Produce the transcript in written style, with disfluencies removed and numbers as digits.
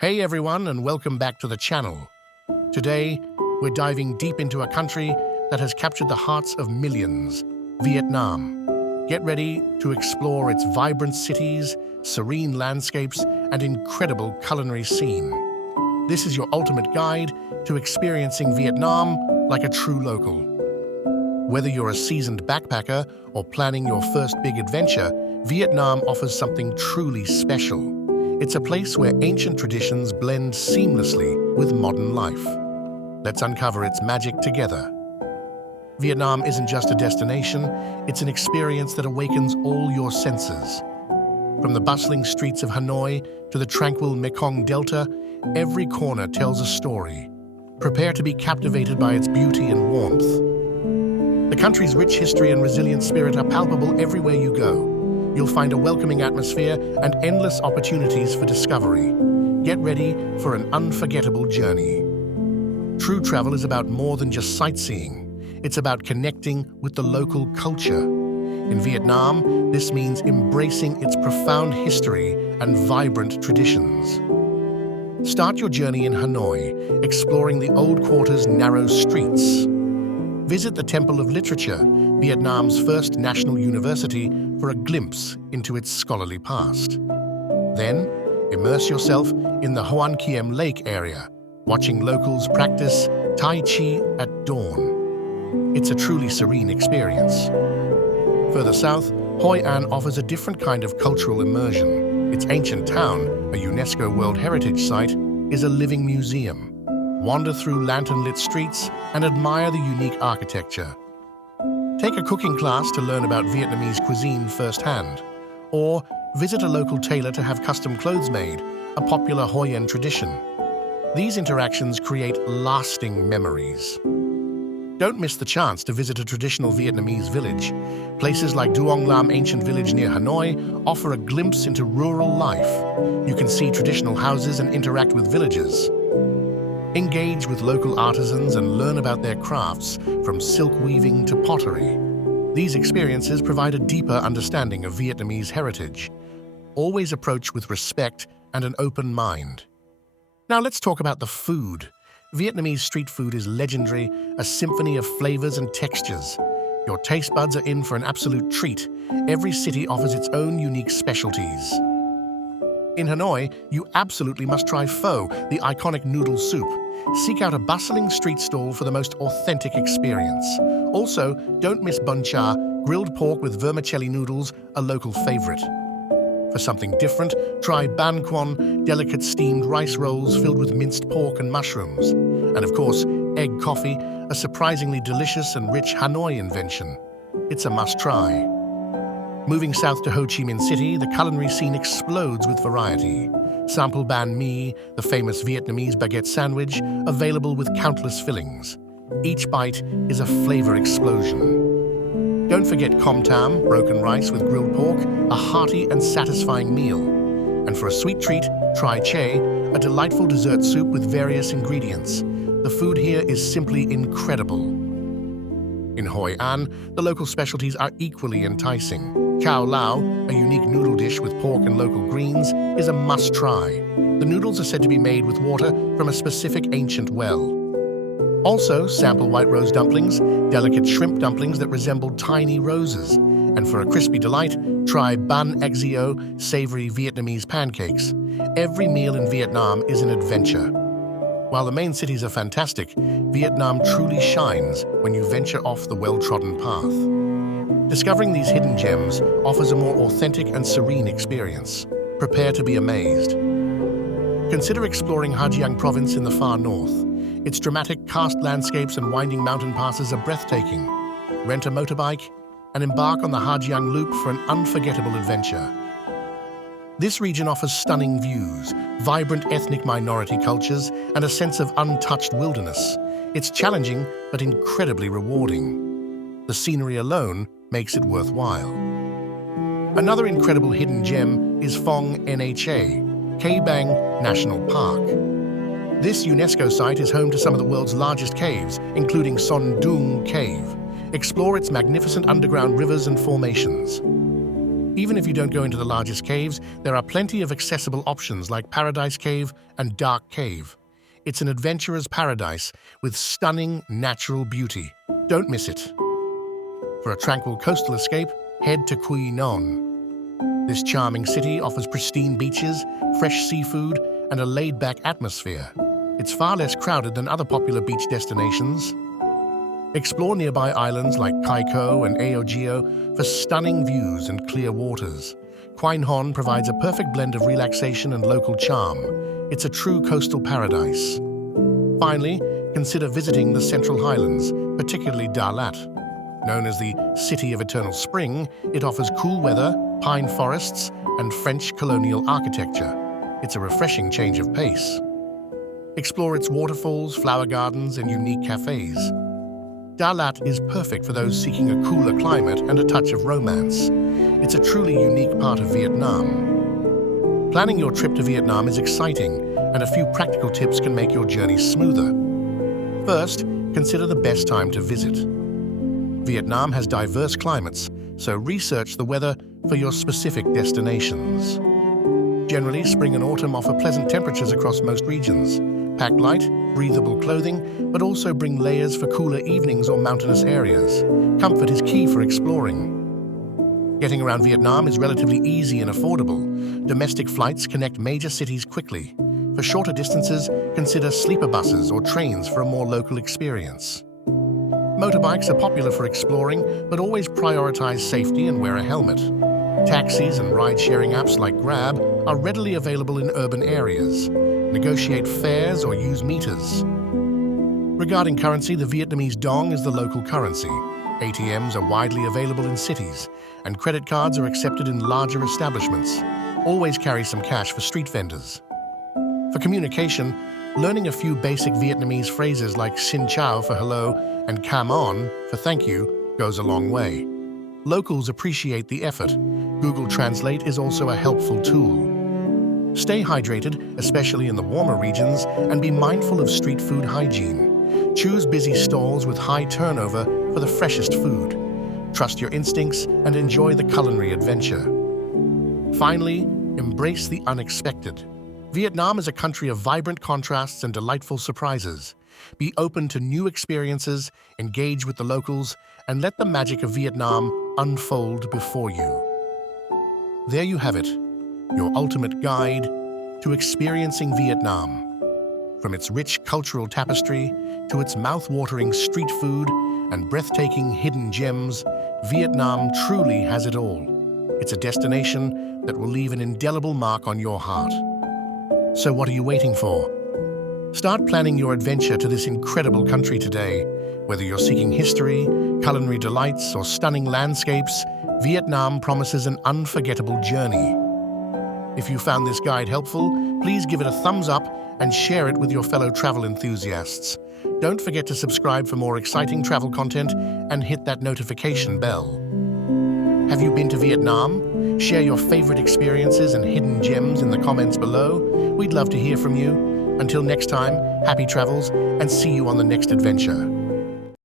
Hey everyone, and welcome back to the channel. Today, we're diving deep into a country that has captured the hearts of millions, Vietnam. Get ready to explore its vibrant cities, serene landscapes, and incredible culinary scene. This is your ultimate guide to experiencing Vietnam like a true local. Whether you're a seasoned backpacker or planning your first big adventure, Vietnam offers something truly special. It's a place where ancient traditions blend seamlessly with modern life. Let's uncover its magic together. Vietnam isn't just a destination, it's an experience that awakens all your senses. From the bustling streets of Hanoi to the tranquil Mekong Delta, every corner tells a story. Prepare to be captivated by its beauty and warmth. The country's rich history and resilient spirit are palpable everywhere you go. You'll find a welcoming atmosphere and endless opportunities for discovery. Get ready for an unforgettable journey. True travel is about more than just sightseeing. It's about connecting with the local culture. In Vietnam, this means embracing its profound history and vibrant traditions. Start your journey in Hanoi, exploring the old quarter's narrow streets. Visit the Temple of Literature, Vietnam's first national university, for a glimpse into its scholarly past. Then, immerse yourself in the Kiem Lake area, watching locals practice Tai Chi at dawn. It's a truly serene experience. Further south, Hoi An offers a different kind of cultural immersion. Its ancient town, a UNESCO World Heritage Site, is a living museum. Wander through lantern-lit streets and admire the unique architecture. Take a cooking class to learn about Vietnamese cuisine firsthand, or visit a local tailor to have custom clothes made, a popular Hoi An tradition. These interactions create lasting memories. Don't miss the chance to visit a traditional Vietnamese village. Places like Duong Lam Ancient Village near Hanoi offer a glimpse into rural life. You can see traditional houses and interact with villagers. Engage with local artisans and learn about their crafts, from silk weaving to pottery. These experiences provide a deeper understanding of Vietnamese heritage. Always approach with respect and an open mind. Now let's talk about the food. Vietnamese street food is legendary, a symphony of flavors and textures. Your taste buds are in for an absolute treat. Every city offers its own unique specialties. In Hanoi, you absolutely must try pho, the iconic noodle soup. Seek out a bustling street stall for the most authentic experience. Also, don't miss bun cha, grilled pork with vermicelli noodles, a local favorite. For something different, try ban quan, delicate steamed rice rolls filled with minced pork and mushrooms. And of course, egg coffee, a surprisingly delicious and rich Hanoi invention. It's a must-try. Moving south to Ho Chi Minh City, the culinary scene explodes with variety. Sample banh mi, the famous Vietnamese baguette sandwich, available with countless fillings. Each bite is a flavor explosion. Don't forget com tam, broken rice with grilled pork, a hearty and satisfying meal. And for a sweet treat, try che, a delightful dessert soup with various ingredients. The food here is simply incredible. In Hoi An, the local specialties are equally enticing. Khao Lao, a unique noodle dish with pork and local greens, is a must-try. The noodles are said to be made with water from a specific ancient well. Also, sample white rose dumplings, delicate shrimp dumplings that resemble tiny roses. And for a crispy delight, try banh exio, savory Vietnamese pancakes. Every meal in Vietnam is an adventure. While the main cities are fantastic, Vietnam truly shines when you venture off the well-trodden path. Discovering these hidden gems offers a more authentic and serene experience. Prepare to be amazed. Consider exploring Ha Giang province in the far north. Its dramatic karst landscapes and winding mountain passes are breathtaking. Rent a motorbike and embark on the Ha Giang Loop for an unforgettable adventure. This region offers stunning views, vibrant ethnic minority cultures, and a sense of untouched wilderness. It's challenging but incredibly rewarding. The scenery alone makes it worthwhile. Another incredible hidden gem is Phong Nha-Ke Bang National Park. This UNESCO site is home to some of the world's largest caves, including Son Doong Cave. Explore its magnificent underground rivers and formations. Even if you don't go into the largest caves, there are plenty of accessible options like Paradise Cave and Dark Cave. It's an adventurer's paradise with stunning natural beauty. Don't miss it. For a tranquil coastal escape, head to Quy Nhon. This charming city offers pristine beaches, fresh seafood, and a laid-back atmosphere. It's far less crowded than other popular beach destinations. Explore nearby islands like Kai Ko and Aogio for stunning views and clear waters. Quy Nhon provides a perfect blend of relaxation and local charm. It's a true coastal paradise. Finally, consider visiting the Central Highlands, particularly Dalat. Known as the City of Eternal Spring, it offers cool weather, pine forests, and French colonial architecture. It's a refreshing change of pace. Explore its waterfalls, flower gardens, and unique cafes. Dalat is perfect for those seeking a cooler climate and a touch of romance. It's a truly unique part of Vietnam. Planning your trip to Vietnam is exciting, and a few practical tips can make your journey smoother. First, consider the best time to visit. Vietnam has diverse climates, so research the weather for your specific destinations. Generally, spring and autumn offer pleasant temperatures across most regions. Pack light, breathable clothing, but also bring layers for cooler evenings or mountainous areas. Comfort is key for exploring. Getting around Vietnam is relatively easy and affordable. Domestic flights connect major cities quickly. For shorter distances, consider sleeper buses or trains for a more local experience. Motorbikes are popular for exploring, but always prioritize safety and wear a helmet. Taxis and ride-sharing apps like Grab are readily available in urban areas. Negotiate fares or use meters. Regarding currency, the Vietnamese dong is the local currency. ATMs are widely available in cities, and credit cards are accepted in larger establishments. Always carry some cash for street vendors. For communication, learning a few basic Vietnamese phrases like Xin Chào for hello and Cam On for thank you goes a long way. Locals appreciate the effort. Google Translate is also a helpful tool. Stay hydrated, especially in the warmer regions, and be mindful of street food hygiene. Choose busy stalls with high turnover for the freshest food. Trust your instincts and enjoy the culinary adventure. Finally, embrace the unexpected. Vietnam is a country of vibrant contrasts and delightful surprises. Be open to new experiences, engage with the locals, and let the magic of Vietnam unfold before you. There you have it, your ultimate guide to experiencing Vietnam. From its rich cultural tapestry to its mouth-watering street food and breathtaking hidden gems, Vietnam truly has it all. It's a destination that will leave an indelible mark on your heart. So what are you waiting for? Start planning your adventure to this incredible country today. Whether you're seeking history, culinary delights, or stunning landscapes, Vietnam promises an unforgettable journey. If you found this guide helpful, please give it a thumbs up and share it with your fellow travel enthusiasts. Don't forget to subscribe for more exciting travel content and hit that notification bell. Have you been to Vietnam? Share your favorite experiences and hidden gems in the comments below. We'd love to hear from you. Until next time, happy travels and see you on the next adventure.